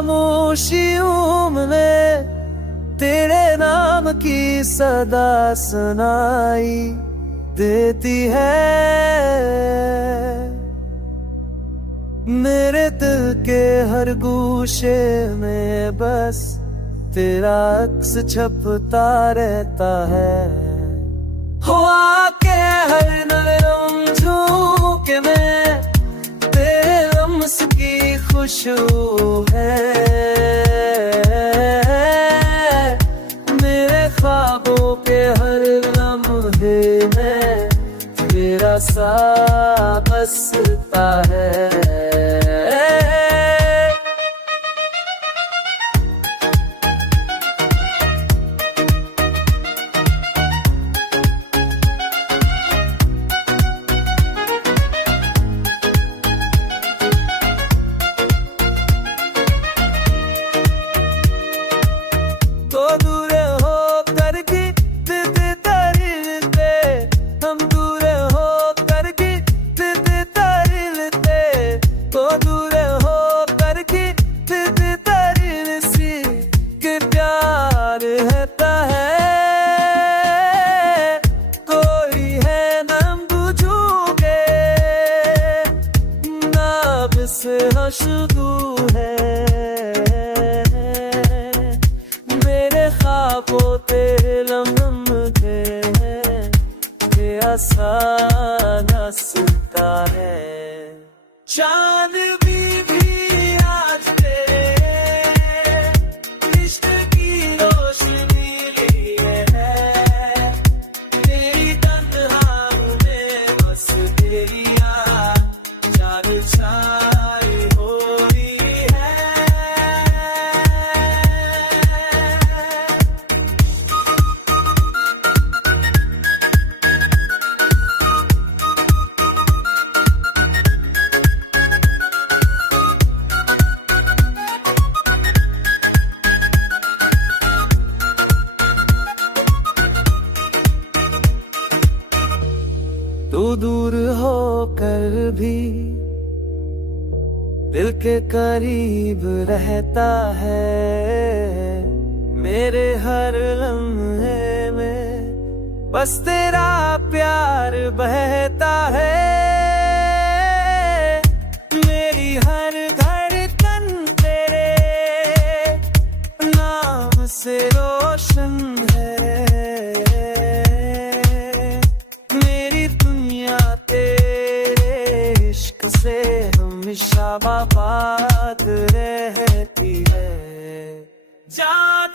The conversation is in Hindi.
खामोशियों में तेरे नाम की सदा सुनाई देती है। मेरे दिल के हर गूशे में बस तेरा अक्स छपता रहता है। हो आके हर नए लम्हों के में तेरे लम्स की खुशबू है। मेरे ख्वाबों के हर लम्हे में तेरा साथ बसता है। तो दूर हो करके तारीलते, हम दूर हो करके तारीलते, तो दूर हो करके तारील सी के प्यार रहता है। कोई है नाम बुझोगे नाब से हशदू है। पोते लम्हे हैं आसान सुनता है। चांद भी आज तेरे इश्क की रोशनी लिए है। तेरी तन्हाई में बस तेरी याद चार छाई हो रही है। तू दूर होकर भी दिल के करीब रहता है। मेरे हर लम्हे में बस तेरा प्यार बहता है। मेरी हर धड़कन तेरे नाम से रोशन है। से हमेशा बात रहती है। जान